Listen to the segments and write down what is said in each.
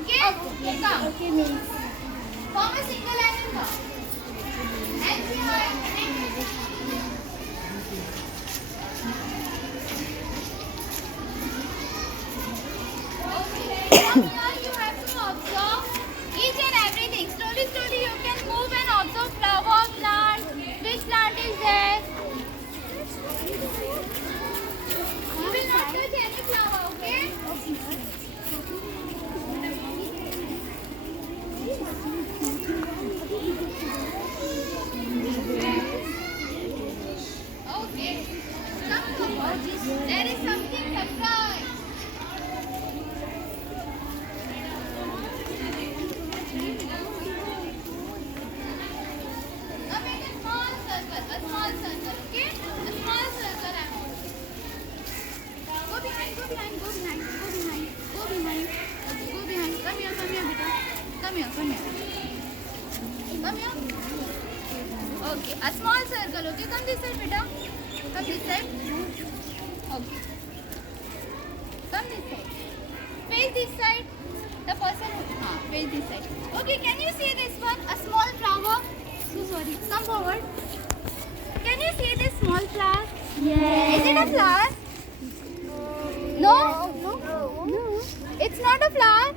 Okay? Okay. Come. Okay, means. Form a single line and come. Hands behind. Okay. From here you have to observe each and everything. Slowly, slowly you can move and observe flower, plant. Which plant is there? You will not touch any flower, okay? Okay. Come forward. There is something surprise. Now make a small circle, okay? A small circle I want. Go behind, go behind, go behind, go behind, go behind. Okay, go behind. Come here, beta. Come here, come here. Come here. Okay, a small circle, okay? Come this side, beta. Come this side. Okay. Come this side. Face this side. The person, face this side. Okay, can you see this one? A small flower. So sorry. Come forward. Can you see this small flower? Yes. Is it a flower? No? No. It's not a flower?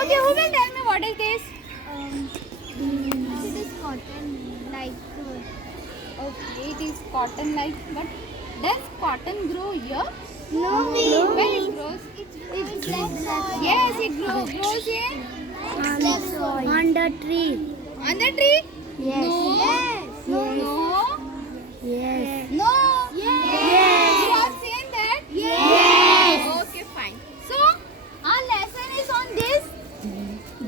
Okay, who will tell me what is this? It is cotton like. Okay, it is cotton like, but does cotton grow here? No, Where it grows? It's like Yes, it grows in on the tree. on the tree? Yes. No. Yes. No. Yes. No. Yes. You are saying that? Yes. Okay, fine. So, our lesson is on this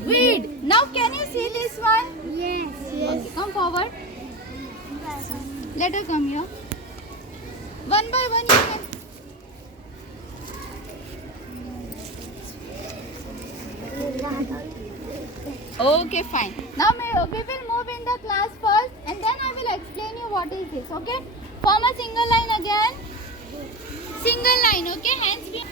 weed. Now, can you see this one? Yes. Okay, come forward. Let her come here. One by one, you can. Okay, fine. Now, we will move in the class first and then I will explain you what is this, okay? Form a single line again. Single line, okay? Hands be.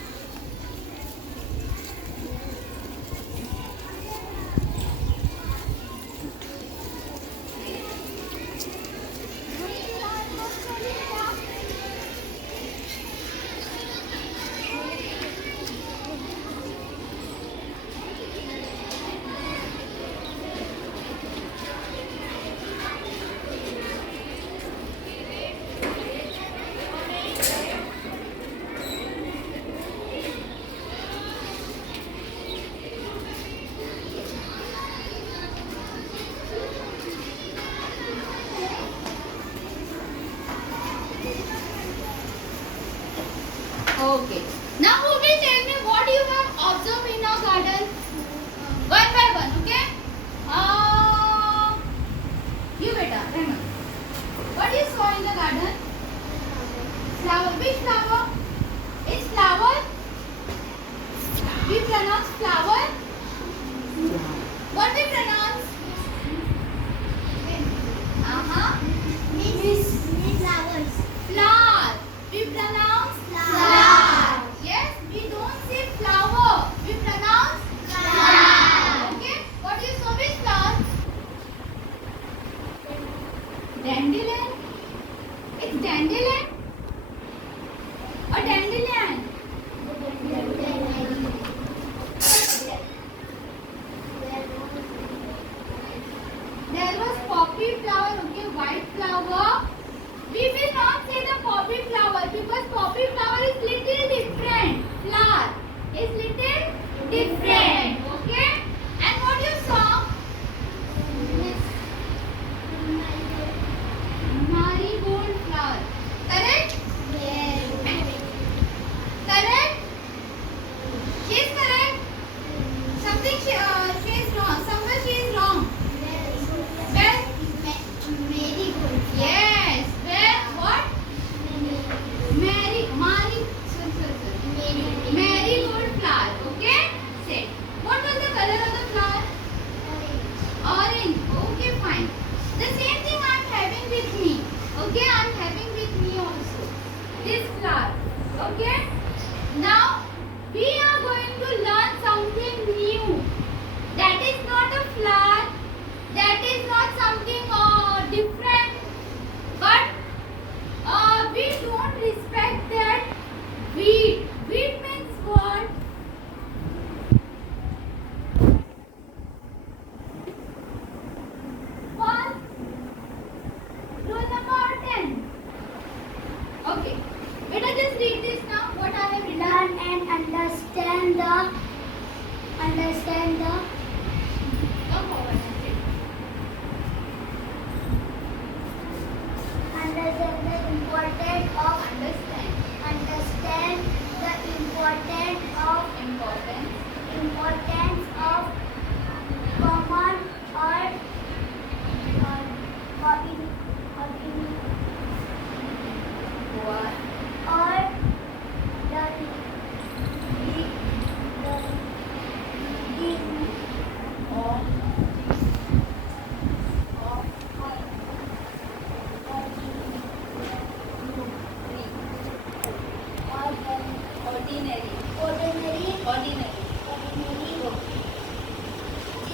Okay. Now who will tell me what you have observed in our garden? One by one, okay? You beta, Rahman. What you saw in the garden? Flower. Which flower? It's flower. We pronounce flower. What we pronounce? Flowers. Flower. We pronounce Flower. Yes, we don't say flower. We pronounce Flower. Okay. What is so which flower? Dandelion. It's dandelion. Or dandelion. There was poppy flower. Okay, white flower. We will not say the poppy flower because poppy flower is little different. Flower is little different. Okay? And what you saw? Marigold flower. Correct? Correct? She is correct. Something she is wrong. Somewhere she is wrong. Where? Yes. Where? What? Marigold flower. Okay? Sit.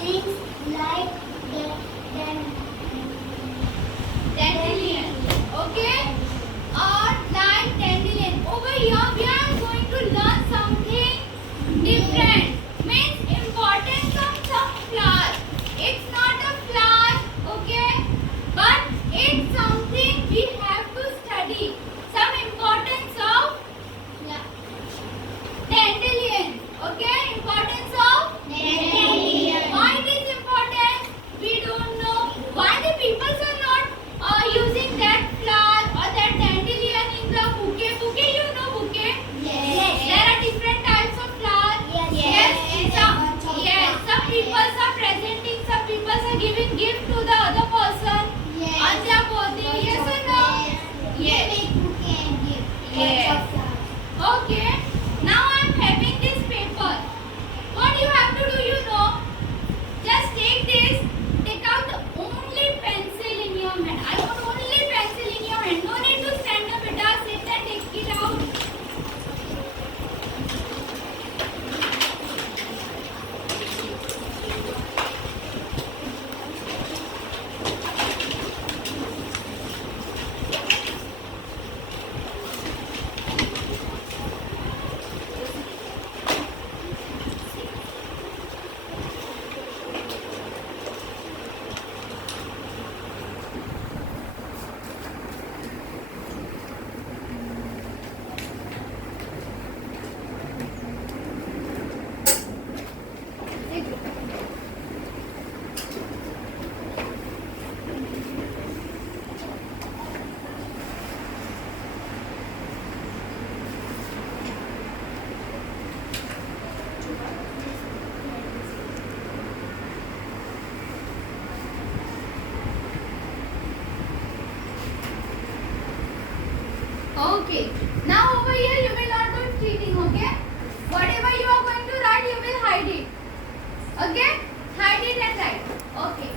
Things like Dandelion. Okay? Or like dandelion. Over here we are going to learn something different. Means importance of some flower. It's not a flower, okay? But it's something we have to study. Some importance of dandelion. Okay? Importance of dandelion. why it is important? We don't know. Why the people are not using that flower or that dandelion in the bouquet? Bouquet, you know bouquet? Yes. There are different types of flowers. Yes. Some people are presenting, some people are giving gift to the other person on their birthday. Yes or no? Yes. Yes. Okay. Now I am having this paper. What you have to do, you know? Just take this. Take out the only pencil in your hand. I want only pencil in your hand. No need to stand up, beta. Sit and take it out. Okay. Now over here you will not do cheating, okay? Whatever you are going to write, you will hide it. Okay? Hide it and write. Okay.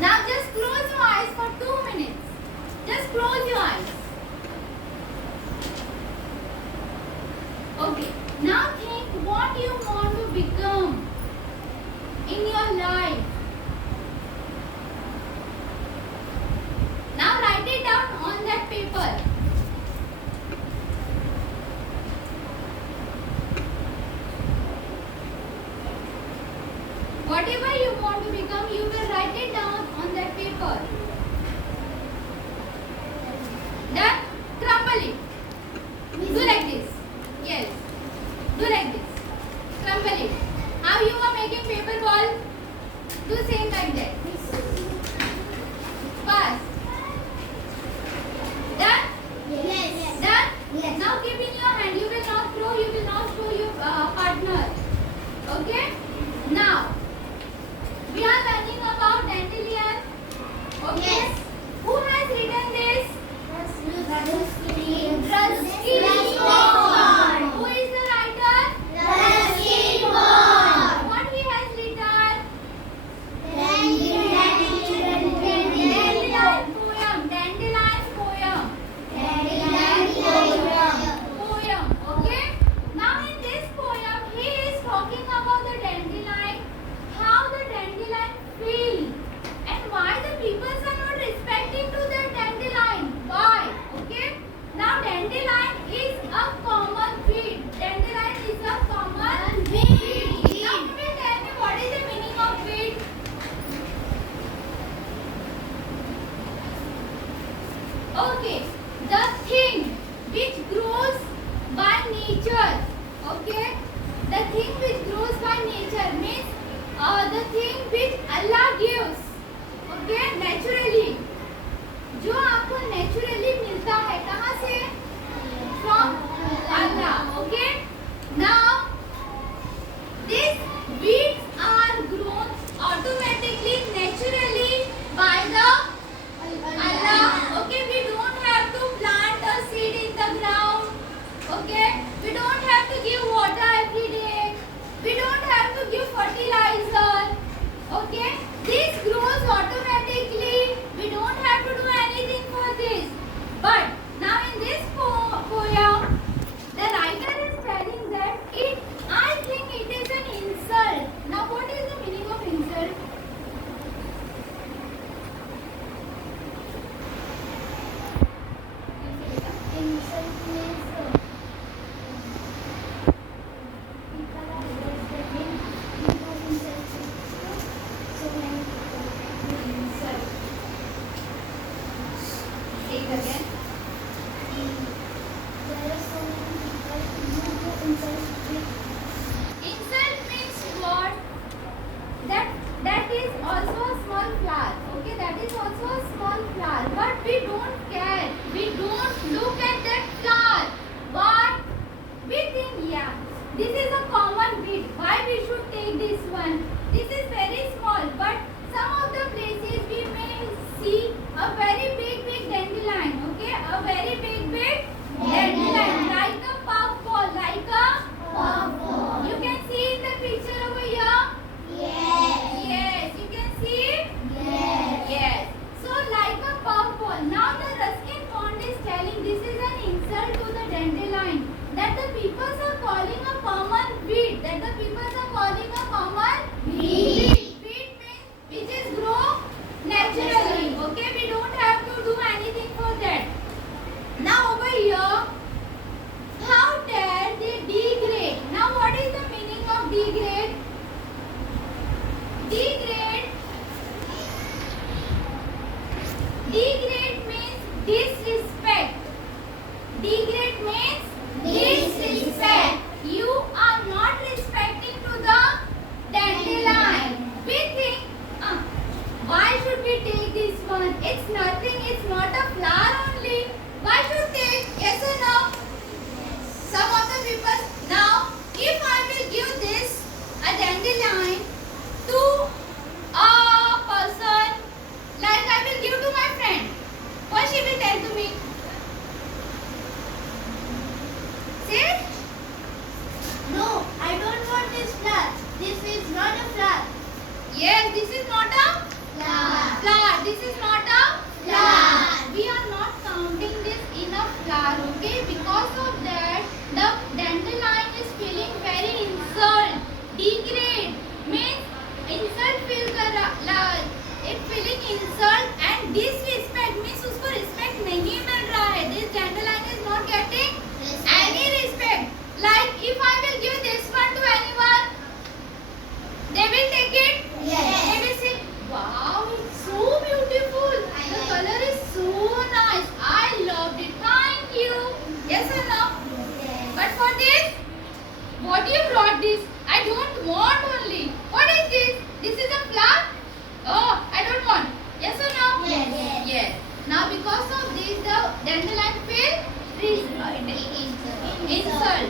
Now just close your eyes for 2 minutes. Just close your eyes. Okay. Now think what you want to become in your life. Now write it down on that paper. Whatever you want to become, you will write it down on that paper. Done? Crumble it. Do like this. Yes. Do like this. Crumble it. How you are making paper ball? Do same like that. Pass. Done? Yes. Done? Yes. Now keep in your hand. You will not throw. You will not show your partner. Okay? Now, we are learning about dandelion. Okay? Yes. Who has written this? Ruskin. Who is the writer? What he has written? Dandelion poem. Dandelion poem. Poem. Okay? Now in this poem, he is talking about the dandelion, how the dandelion feel, and why the people are not respecting to the dandelion. Why? Okay? Now dandelion is a common weed. Dandelion is a common weed. Now you will tell me what is the meaning of weed? Okay, the thing which grows by nature. Okay, the thing which grows by nature means the thing which Allah gives. Okay, naturally. जो आपको naturally मिलता है कहाँ से? From Allah. Okay. Now these weeds are grown automatically, naturally by the Allah. Okay, we don't have to plant a seed in the ground. Okay, we don't have to give water every day. We don't have to give fertilizer. Okay, this grows Yes, this is not a flower. This is not a flower. We are not counting this in a flower, okay? Because of that, the dandelion is feeling very insult, degrade. Means insult feel कर it feeling insult and disrespect means उसको respect नहीं मिल रहा है. This dandelion is not getting any respect. Like if I will give this one to anyone, they will take it. Yes. They will say, wow, it's so beautiful. The color is so nice. I loved it. Thank you. Yes or no? But for this, what you brought this? I don't want only. What is this? This is a flower? Oh, I don't want. Yes or no? Yes. Yes. Now because of this, the dandelion feel insult.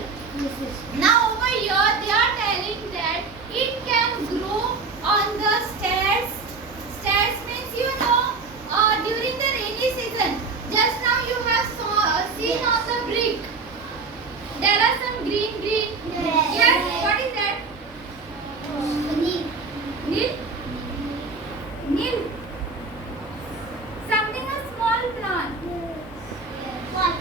Now over here they are telling that it can grow on the stairs. Stairs means during the rainy season. Just now you have seen on the brick. There are some green. Yes. What is that? Nil. Something a small plant. What?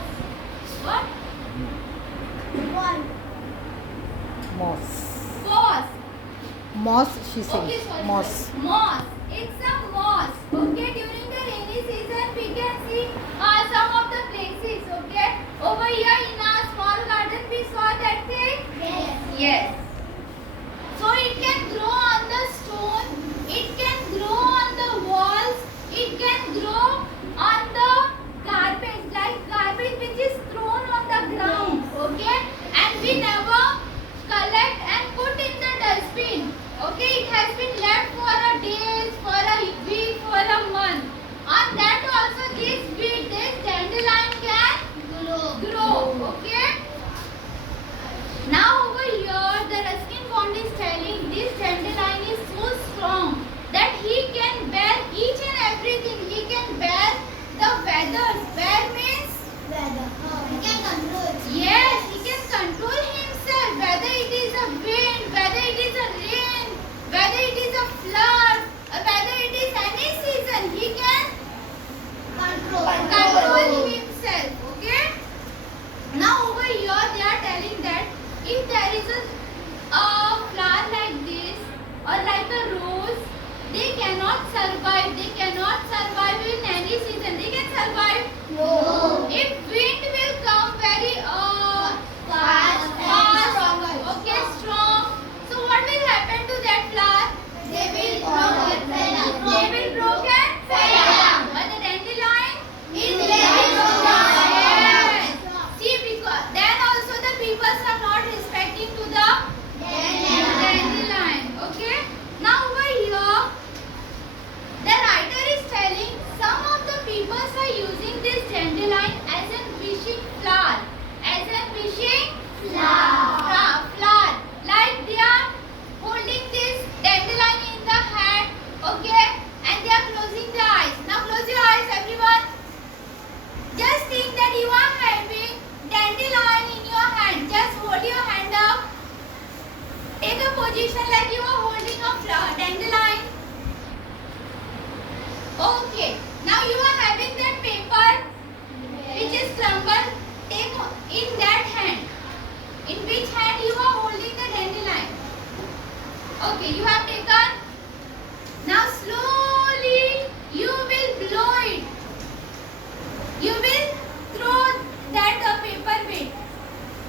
Moss. Moss. Moss, she said. Okay, sorry. Moss. Moss. It's a moss. Okay, during the rainy season, we can see some of the places. Okay, over here in our small garden, we saw that thing. Yes. So it can grow on the stone. It can grow on the walls. It can grow on the carpet, like garbage which is thrown on the ground. Okay, and we never collect and put in the dustbin. Okay, it has been left for a days, for a week, for a month. On that also this dandelion can grow. Okay. Now over here the Ruskin Pond is telling this dandelion is so strong that he can bear each and everything. He can bear the weather. Bear means yes, he can control himself. Whether it is a wind, whether it is a rain, whether it is a flood, or whether it is any season, he can control himself. Okay. Now over here they are telling that if there is a flower like this or like a rose, they cannot survive. They cannot survive in any season. They can survive. If wind will come very fast, okay, strong. So what will happen to that flower? They will broken. They will broken. But the dandelion is very strong. Yes. See, because then also the people are not respecting to the dandelion. Okay. Now over here, the writer is telling some of the people are using this dandelion as a wishing flower. As a wishing flower. Like they are holding this dandelion in the hand. Okay. And they are closing their eyes. Now close your eyes, everyone. Just think that you are having dandelion in your hand. Just hold your hand up. Take a position like you are holding a dandelion. Okay. Now you are having that paper which is crumbled. Take in that hand. In which hand you are holding the dandelion? Okay, you have taken. Now slowly you will blow it. You will throw that paper weight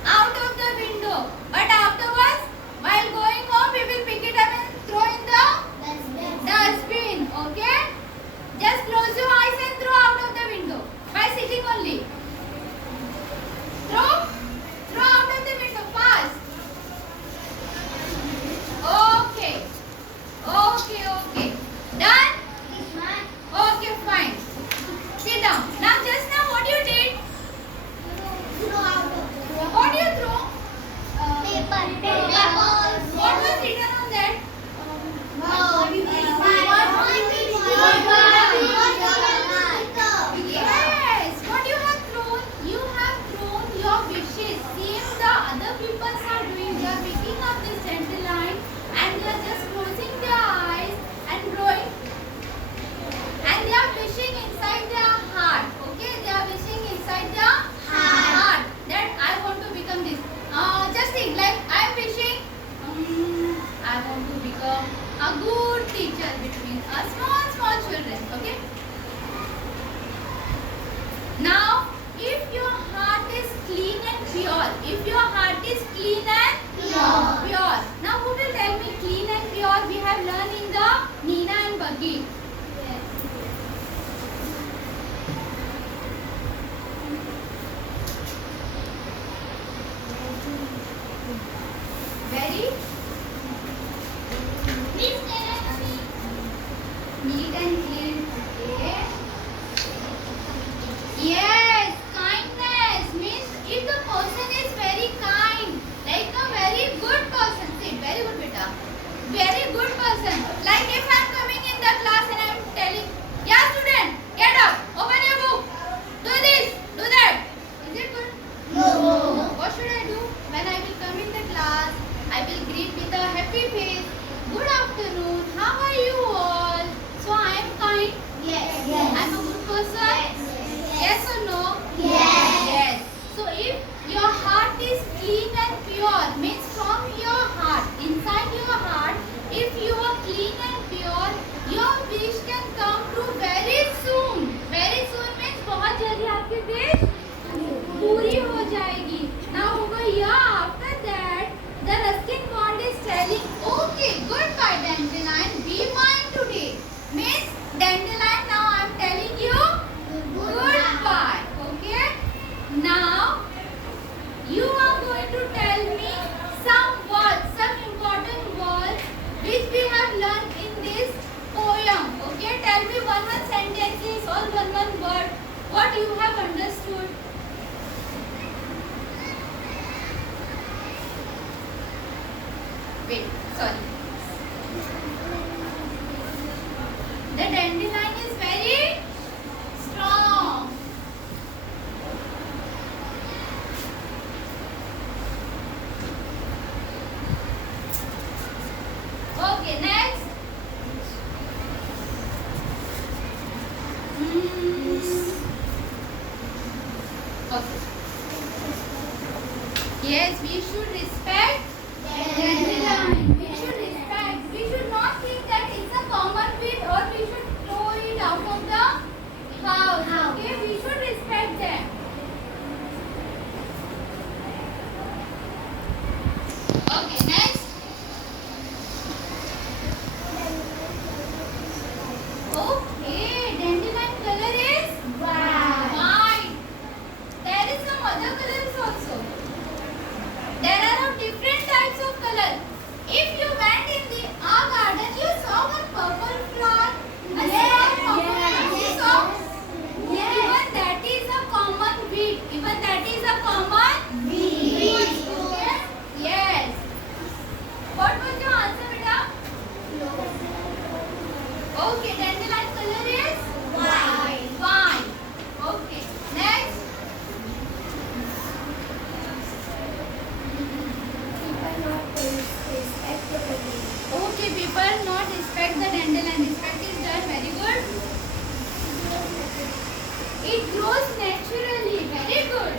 out of the window. But afterwards, while going home, we will pick it up and throw in the dustbin. Okay? Just close your eyes and throw out of the window by sitting only. Throw out of the window fast. Okay. become a good teacher between a small children. Okay. Now, if your heart is clean and pure, if your heart is clean and pure. Now, who will tell me clean and pure? We have learned in the Nina and Buggy. Very neat and clean. Okay. Yes, kindness means if the person is very kind, like a very good person. Say, very good, beta. Very good person. Like if I am coming in the class and I am telling, yeah, student, get up, open your book, do this, do that. Is it good? No. What should I do? When I will come in the class, I will greet with a happy face. Good afternoon. How are you all? So I am kind. Yes. I am a good person. Yes or no? Yes. Yes. So if your heart is clean and pure, means from your heart, inside your heart, if you are clean and pure, your wish can come true very soon. Very soon means बहुत जल्दी आपकी wish पूरी हो जाएगी. Now over here, after that, the Ruskin Bond is telling, okay, goodbye Dandelion, be mine today. Means Dandelion, now I am telling you goodbye. Okay. Now you are going to tell me some words, some important words which we have learned in this poem. Okay. Tell me one sentences or one word what you have understood. Wait, sorry. The dandelion is very strong. Okay, next. Okay. Yes, we should respect dandelion. We should respect. We should not think that it's a common weed or we should throw it out of the house. Okay, we should respect them. Okay, next. Okay, dandelion color is white. There is some other colors also. There are different types of color. If you went in our garden, you saw one purple flower. You saw? Even that is a common weed. Even that is a common weed. Okay? Yes. What was your answer, beta? Okay, dandelion color is white. Okay. Next. Okay, people not respect the dandelion. Respect is done. Very good. It grows naturally. Very good.